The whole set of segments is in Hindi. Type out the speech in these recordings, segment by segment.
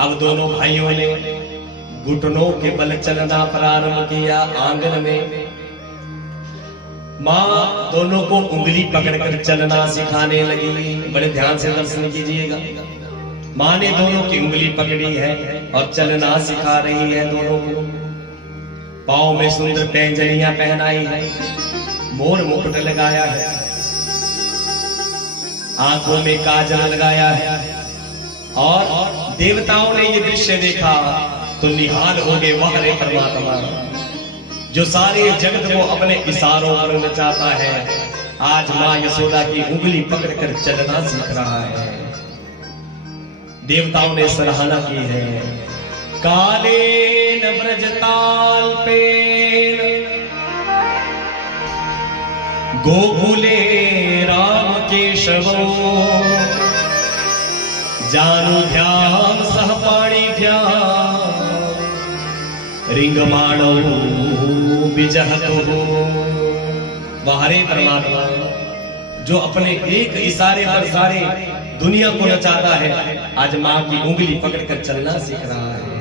अब दोनों भाइयों ने घुटनों के बल चलना प्रारंभ किया आंगन में। माँ दोनों को उंगली पकड़कर चलना सिखाने लगी। बड़े ध्यान से दर्शन कीजिएगा। माँ ने दोनों की उंगली पकड़ी है और चलना सिखा रही है दोनों को। पाँव में सुंदर पैंजनियां पहनाई है, मोर मुकुट लगाया है, आंखों में काजल लगाया है। और देवताओं ने ये दृश्य देखा तो निहाल हो गए, वाह रे परमात्मा, जो सारे जगत को अपने इशारों पर नचाता है, आज माँ यशोदा की उंगली पकड़कर चलना सीख रहा है। देवताओं ने सराहना की है। काले न ब्रजताल पे गोकुले राम केशवो, जानु ध्यान सहपाणी ध्यान, रिंगमाणो विजहतो। वाहरे परमात्मा, जो अपने एक इशारे पर सारे दुनिया को नचाता है, आज माँ की उंगली पकड़कर चलना सीख रहा है।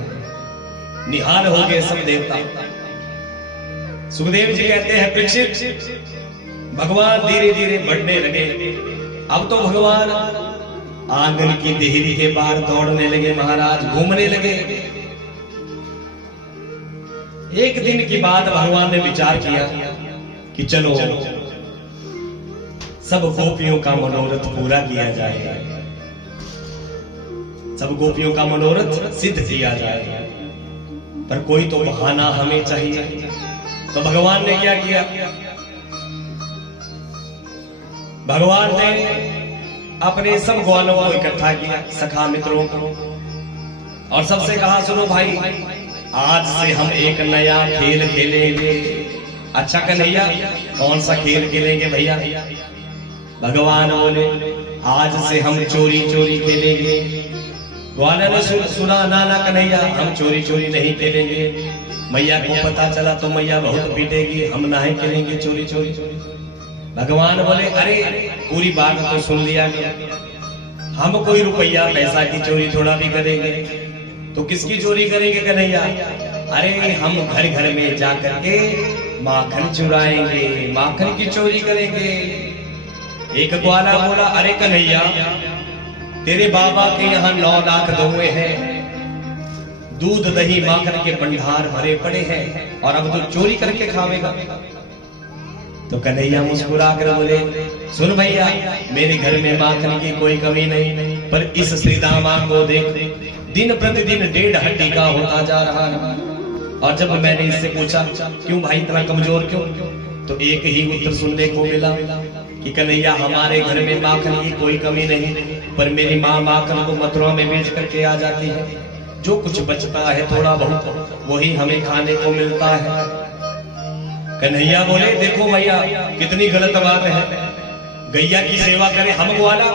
निहाल हो गए सब देवता। सुखदेव जी कहते हैं, परीक्षित, भगवान धीरे धीरे बढ़ने लगे। अब तो भगवान आंगन की देहरी के पार दौड़ने लगे, महाराज घूमने लगे। एक दिन की बात भगवान ने विचार किया कि चलो सब गोपियों का मनोरथ पूरा किया जाए, सब गोपियों का मनोरथ सिद्ध किया जाए, पर कोई तो बहाना हमें चाहिए। तो भगवान ने क्या किया? भगवान ने अपने सब ग्वालों को इकट्ठा किया, सखा मित्रों को, और सबसे कहा, सुनो भाई, आज से हम एक नया खेल खेलेंगे। अच्छा कन्हैया, कौन सा खेल खेलेंगे भैया? भगवान बोले, आज से हम चोरी चोरी खेलेंगे। ग्वालों ने सुना, ना ना कन्हैया, हम चोरी चोरी नहीं खेलेंगे, मैया को पता चला तो मैया बहुत पीटेगी, हम नहीं खेलेंगे चोरी चोरी। भगवान बोले, अरे पूरी बात तो सुन लिया गया, हम कोई रुपया पैसा की चोरी थोड़ा भी करेंगे, तो किसकी चोरी करेंगे कन्हैया? अरे हम घर घर में जाकर के माखन चुराएंगे, माखन की चोरी करेंगे। एक ग्वाला बोला, अरे कन्हैया, तेरे बाबा के यहाँ 9 लाख गौएं हैं, दूध दही माखन के भंडार भरे पड़े हैं, और अब तो चोरी करके खावेगा। तो कन्हैया मुस्कुरा कर बोले, सुन भैया, मेरे घर में माखन की कोई कमी नहीं, पर इस श्रीदामा को देख, दिन प्रतिदिन 1.5 हड्डी का होता जा रहा है। और जब मैंने इससे पूछा, क्यों भाई इतना कमजोर क्यों, तो एक ही उत्तर सुनने को मिला कि कन्हैया, हमारे घर में माखन की कोई कमी नहीं, पर मेरी माँ माखन को मथुरा में बेच करके आ जाती है, जो कुछ बचता है थोड़ा बहुत वही हमें खाने को मिलता है। कन्हैया बोले, देखो भैया, कितनी गलत बात है, गैया की सेवा करें हम ग्वाला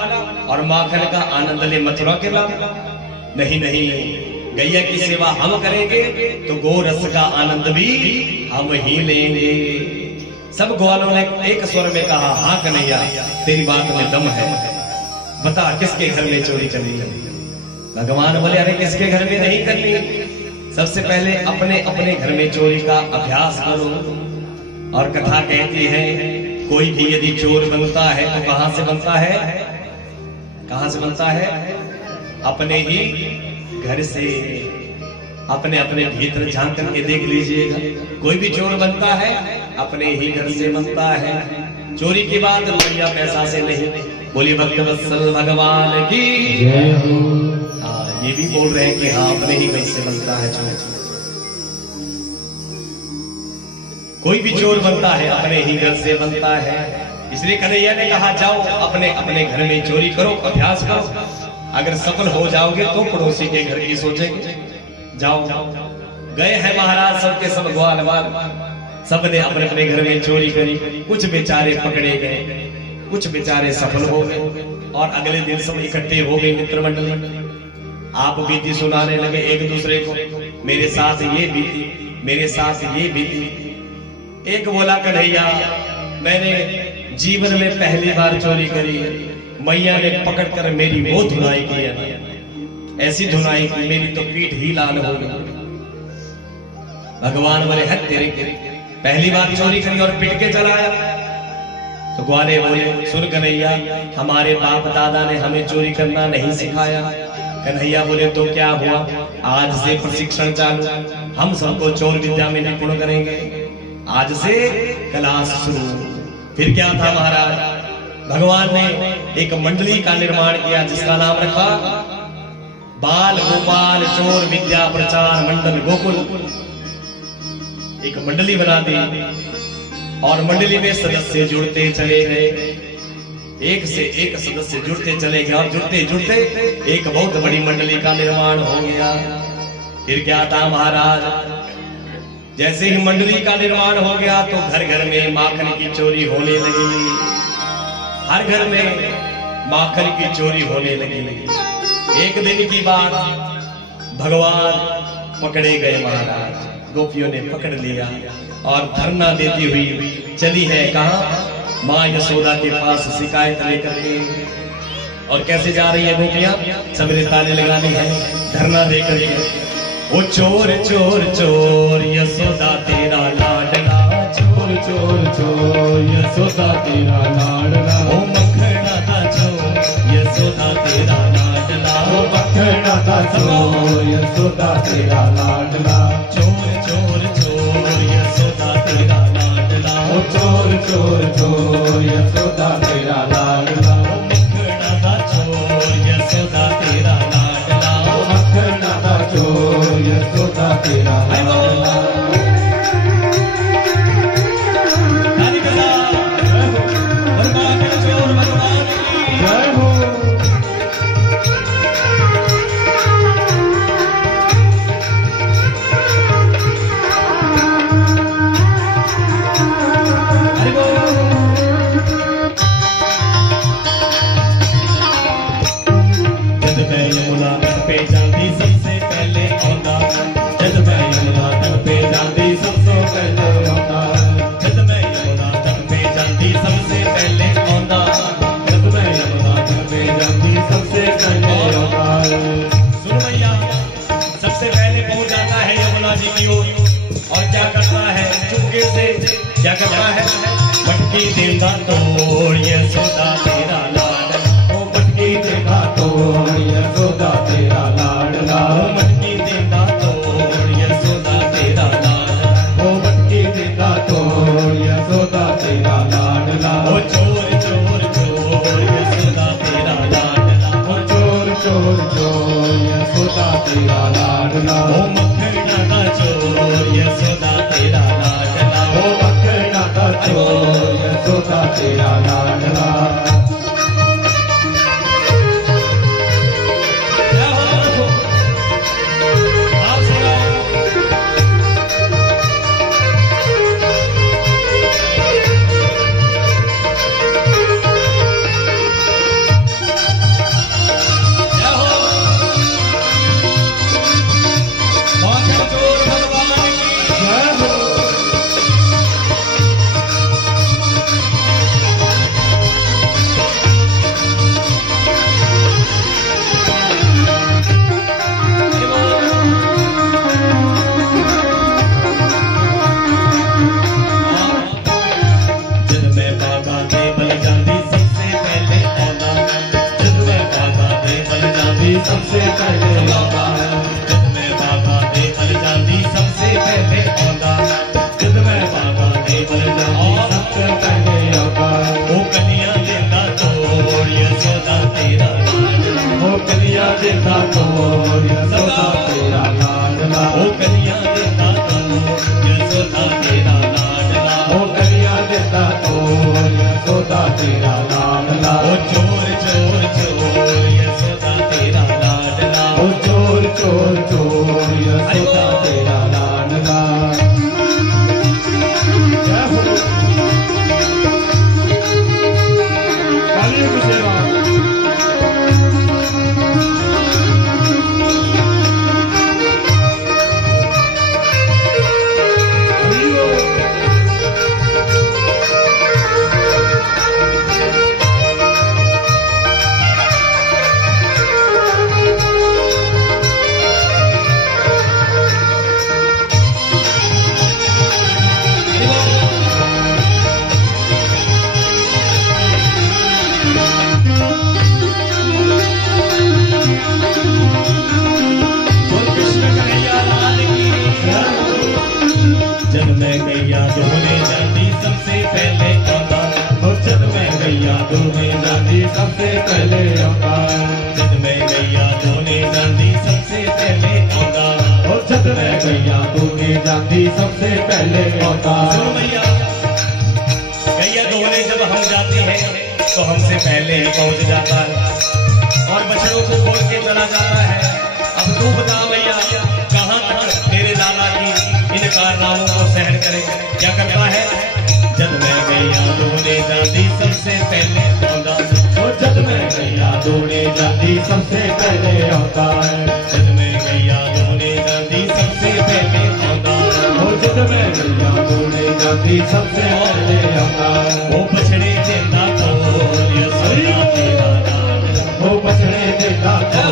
और माखन का आनंद ले मथुरा के लाल। नहीं नहीं, गैया की सेवा हम करेंगे तो गोरस का आनंद भी हम ही लेंगे। सब ग्वालों ने एक स्वर में कहा, हाँ कन्हैया, तेरी बात में दम है, बता किसके घर में चोरी करनी है? भगवान बोले, अरे किसके घर में नहीं करनी, सबसे पहले अपने अपने घर में चोरी का अभ्यास करो। और कथा कहती है, कोई भी यदि चोर बनता है तो कहां से बनता है? कहां से बनता है? अपने ही घर से। अपने अपने भीतर झांक करके देख लीजिएगा, कोई भी चोर बनता है अपने ही घर से बनता है। चोरी की बात रुपया पैसा से नहीं। बोलिए भक्तवत्सल भगवान की जय हो। हाँ, ये भी बोल रहे हैं कि हाँ, अपने ही घर से बनता है चोर। कोई भी चोर बनता है अपने ही घर से बनता है। इसलिए कन्हैया ने कहा, जाओ अपने अपने घर में चोरी करो, अभ्यास करो, अगर सफल हो जाओगे तो पड़ोसी के घर की सोचेंगे। जाओ। गए हैं महाराज सबके सब ग्वाल वाल, सबने अपने अपने घर में चोरी करी। कुछ बेचारे पकड़े गए, कुछ बेचारे सफल हो गए, और अगले दिन सब इकट्ठे हो गए मित्र मंडली। आप बीती सुनाने लगे एक दूसरे को, मेरे साथ ये बीती, मेरे साथ ये बीती। एक बोला, कन्हैया, मैंने जीवन में पहली बार चोरी करी, मैया ने पकड़कर मेरी वो धुलाई की है। ऐसी धुन आई कि मेरी तो पीठ ही लाल हो गई। भगवान बोले है तेरे पहली बार चोरी करी और पिट के चलाया। तो ग्वाले बोले सुन कन्हैया, हमारे बाप दादा ने हमें चोरी करना नहीं सिखाया। कन्हैया बोले तो क्या हुआ, आज से प्रशिक्षण चालू, हम सबको चोर विद्या में निपुण करेंगे। आज से क्लास शुरू। फिर क्या था महाराज, भगवान ने एक मंडली का निर्माण किया जिसका नाम रखा बाल गोपाल चोर विद्या प्रचार मंडल गोकुल। एक मंडली बना दी और मंडली में सदस्य जुड़ते चले गए, एक से एक सदस्य जुड़ते चले गए और जुड़ते जुड़ते एक बहुत बड़ी मंडली का निर्माण हो गया। फिर क्या था महाराज, जैसे ही मंडली का निर्माण हो गया तो घर घर में माखन की चोरी होने लगी। हर घर में माखन की चोरी होने लगी। एक दिन की बात, भगवान पकड़े गए महाराज, गोपियों ने पकड़ लिया और धरना देती हुई चली है कहां, मां यशोदा के पास शिकायत लेकर के। और कैसे जा रही है गोपियां, सबने ताले लगानी है धरना देकर के। ओ चोर चोर चोर यशोदा तेरा लाडला, चोर चोर चोर यशोदा तेरा लाडला। ओ मखना का चोर यशोदा तेरा लाडला। ओ मखना का चोर यशोदा तेरा लाडला। चोर चोर चोर यशोदा तेरा लाडला। ओ चोर चोर चोर यशोदा तेरा लाडला। ओ मखना का चोर यशोदा तेरा लाडला। ओ मखना का चोर यशोदा तेरा लाडला। जय हो। क्या करता है, मटकी देगा तोड़ यशोदा तेरा लाडला। ओ मटकी देगा तोड़ यशोदा तेरा लाडला। मटकी देगा तोड़ यशोदा तेरा लाडला। ओ मटकी देगा तोड़ यशोदा तेरा लाडला। ओ चोर चोर चोर यशोदा तेरा लाडला। ओ चोर चोर चोर यशोदा तेरा लाडला। ओ मखना का चोर यशोदा तेरा लाडला। ओ मखना का चोर यशोदा तेरा लाडला। सबसे पहले बाबा जब मैं बाबा दे बल जाती सबसे पहले औदा। जब मैं बाबा दे बल जाती सबसे पहले बाबा। ओ कलियां देता तोड़ यशोदा तेरा लाडला। ओ कलियां देता तोड़ यशोदा तेरा लाडला। ओ कलियां देता तोड़ यशोदा तेरा लाडला। ओ कलियां देता तोड़ यशोदा तेरा लाडला। ओ चोर चोर चोर यशोदा तेरा लाडला। ओ चोर तूने जाती सबसे पहले औदा। ओ छत में गैया तूने जाती सबसे पहले औदा। सुनो भैया, गैया धोने जब हम जाते हैं तो हमसे पहले ही पहुंच जाता है और बछड़ों को खोल के चला जाता है। अब तू बता भैया, कहाँ तक तेरे लाला की इन कारनामों को सहन करे? क्या करता है? जब मैं गैया धोने जाती सबसे पहले औदा। ओ छत में गैया तूने जाती सबसे पहले औदा। जब मैं गैया धोने जाती सबसे पहले औदा। ओ छत में गैया तूने जाती सबसे पहले औदा। वो बछड़े देता तो यशोदा तेरा लाडला। ओ बछड़े देता तो यशोदा तेरा लाडला। वो बछड़े देता तो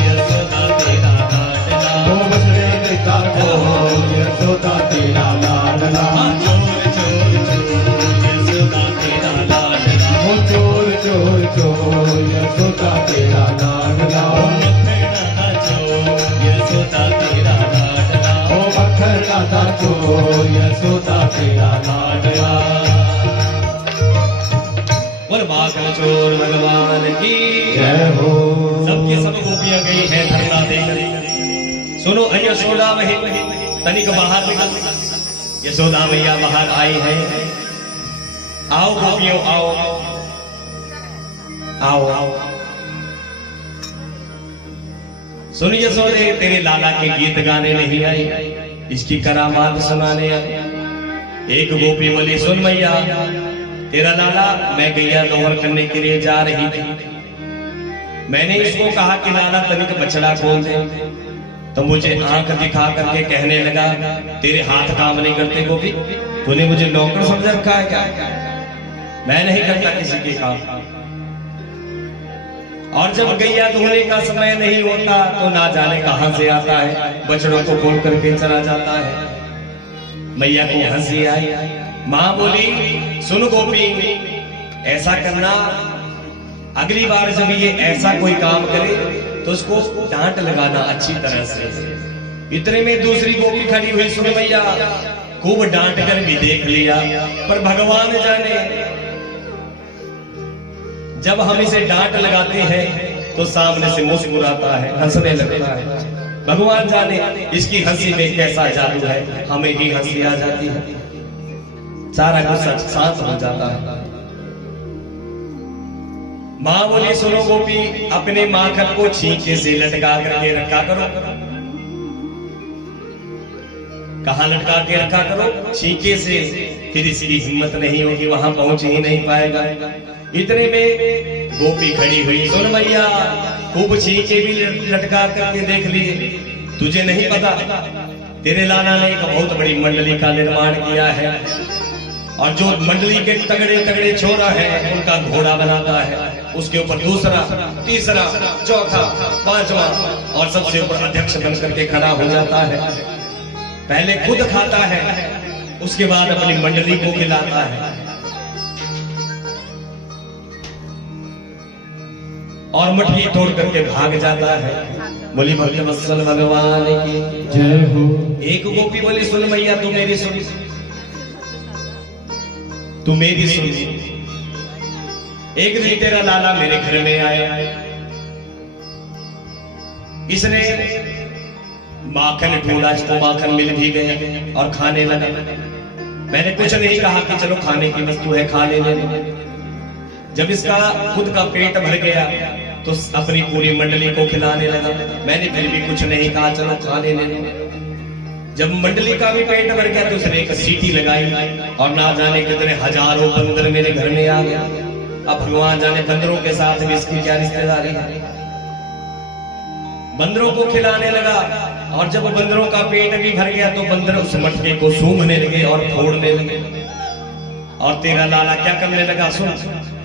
यशोदा तेरा लाडला। ओ बछड़े देता तो यशोदा तेरा लाडला। चोर चोर चोर यशोदा तेरा लाडला। ओ चोर चोर चोर यशोदा तेरा लाडला। मखना चोर यशोदा तेरा लाडला। ओ मक्खन लादा चोर यशोदा तेरा लाडला। बोल माखन चोर भगवान की जय हो। सबके सब गोपियां गई है धरना देकर। सुनो यशोदा वही तनिक बाहर निकल। यशोदा मैया बाहर आई है। आओ गोपियों आओ आओ आओ। सुन यशोदे, तेरे लाला के गीत गाने नहीं आई, इसकी करामात सुनाने आई। एक गोपी बोली, सुन मैया, तेरा लाला मैं गैया दोहर करने के लिए जा रही थी। मैंने इसको कहा कि लाला तनिक बछड़ा खोल दे, तो मुझे आंख दिखा करके कहने लगा तेरे हाथ काम नहीं करते गोपी, तूने मुझे नौकर समझ रखा है क्या? मैं नहीं करता किसी के काम। और जब गैया धोने का समय नहीं होता तो ना जाने कहां से आता है, बछड़ों को खोल करके चला जाता है। मैया को हंसी आई। मां बोली, सुन गोपी, ऐसा करना, अगली बार जब ये ऐसा कोई काम करे तो उसको डांट लगाना अच्छी तरह से। इतने में दूसरी गोपी खड़ी हुई। सुन भैया, खूब डांट कर भी देख लिया, पर भगवान जाने जब हम इसे डांट लगाते हैं तो सामने से मुस्कुराता है, हंसने लगता है। भगवान जाने इसकी हंसी में कैसा जादू है, हमें ही हंसी आ जाती है, सारा गुस्सा शांत हो जाता है। मां बोली, सुनो गोपी, अपने माखन को छींके से लटका करके रखा करो। कहां लटका के रखा करो? छींके से, फिर इसकी हिम्मत नहीं होगी, वहां पहुंच ही नहीं पाएगा। इतने में गोपी खड़ी हुई। सुन भैया, खूब छींके भी लटका करके देख लिए, तुझे नहीं पता तेरे लाला ने एक बहुत बड़ी मंडली का निर्माण किया है, और जो मंडली के तगड़े तगड़े छोरा है उनका घोड़ा बनाता है, उसके ऊपर दूसरा, तीसरा, चौथा, पांचवा और सबसे ऊपर अध्यक्ष बन करके खड़ा हो जाता है। पहले खुद खाता है, उसके बाद अपनी मंडली को खिलाता है, और मटकी तोड़ करके भाग जाता है। बोली भक्त वत्सल भगवान की जय हो। एक गोपी बोली, सुन मैया, तू मेरी सुन, तू मेरी सुन। एक दिन तेरा लाला मेरे घर में आया, इसने माखन ढूंढा, इसको माखन मिल भी गया और खाने लगा। मैंने कुछ नहीं कहा कि चलो खाने की वस्तु है, खा ले। जब इसका खुद का पेट भर गया तो अपनी पूरी मंडली को खिलाने लगा। मैंने फिर भी कुछ नहीं कहा, चलो खाने ले। जब मंडली का भी पेट भर गया तो उसने एक सीटी लगाई, और ना जाने कितने हजारों बंदर मेरे घर में आ गया। अब भगवान जाने बंदरों के साथ भी इसकी क्या रिश्तेदारी है। बंदरों को खिलाने लगा, और जब बंदरों का पेट भी भर गया तो बंदर उस मटके को सूंघने लगे और फोड़ने लगे। और तेरा लाला क्या करने लगा? सुन,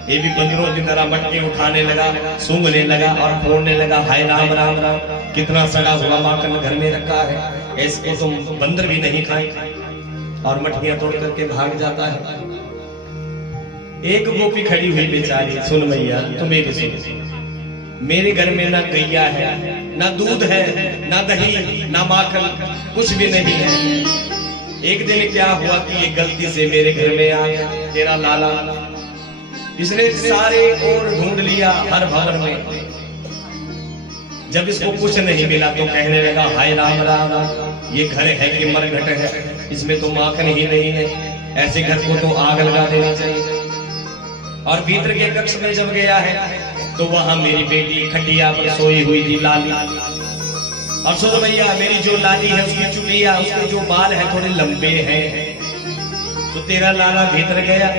ये भी बंदरों की तरह मटके उठाने लगा, सूंघने लगा और फोड़ने लगा। हाय राम राम राम, कितना सड़ा हुआ माखन घर में रखा है, इसको तुम बंदर भी नहीं खाए। और मटकियां तोड़ करके भाग जाता है। एक गोपी खड़ी हुई बेचारी। सुन मैया, तुम मेरी सुन, मेरे घर में ना गैया है, ना दूध है, ना दही, ना माखन, कुछ भी नहीं है। एक दिन क्या हुआ कि ये गलती से मेरे घर में आ गया तेरा लाला। इसने सारे ओर ढूंढ लिया हर भवन में। जब इसको कुछ नहीं मिला तो कहने लगा, हाय राम राम, ये घर है कि मरघट है, इसमें तो माखन ही नहीं है, ऐसे घर को तो आग लगा देनी चाहिए। और भीतर के कक्ष में जब गया है तो वहां मेरी बेटी खटिया पर सोई हुई थी, लाली। और सुनो भैया, मेरी जो लाली है उसकी चुटिया, उसके जो बाल है थोड़े लंबे हैं। तो तेरा लाला भीतर गया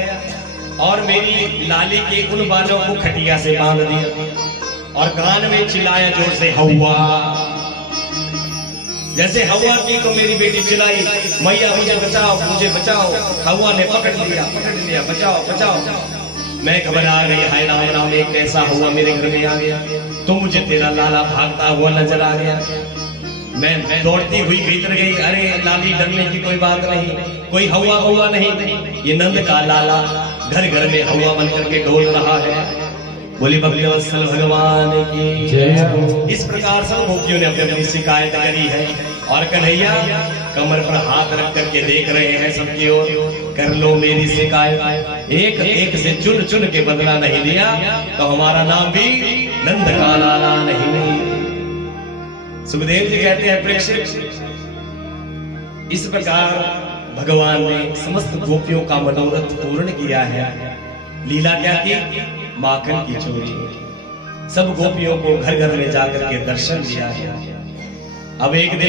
और मेरी लाली के उन बालों को खटिया से बांध दिया और कान में चिल्लाया जोर से, हवा। जैसे हवा की तो मेरी बेटी चिल्लाई, मैया मुझे बचाओ, मुझे बचाओ। हवा ने पकड़ लिया, बचाओ बचाओ। मैं घबरा गई, हाय राम राम, एक ऐसा हुआ मेरे घर में आ गया। तो मुझे तेरा लाला भागता हुआ नजर आ गया। मैं दौड़ती हुई भीतर गई। अरे लाली, डरने की कोई बात नहीं, कोई हवा हुआ नहीं, ये नंद का लाला घर घर में हवा बनकर के डोल रहा है। बोली भक्तवत्सल भगवान की जय हो। इस प्रकार सब गोपियों ने अपनी अपनी शिकायत करी है और कन्हैया कमर पर हाथ रख करके देख रहे हैं सबकी ओर। कर लो मेरी शिकायत, एक एक से चुन चुन के बदला नहीं दिया तो हमारा नाम भी नंद का लाला नहीं। सुखदेव जी कहते हैं, प्रेक्षक, इस प्रकार भगवान ने समस्त गोपियों का मनोरथ पूर्ण किया है। लीला क्या थी? माखन की चोरी। सब गोपियों को घर घर में जाकर के दर्शन दिया है। अब एक दिन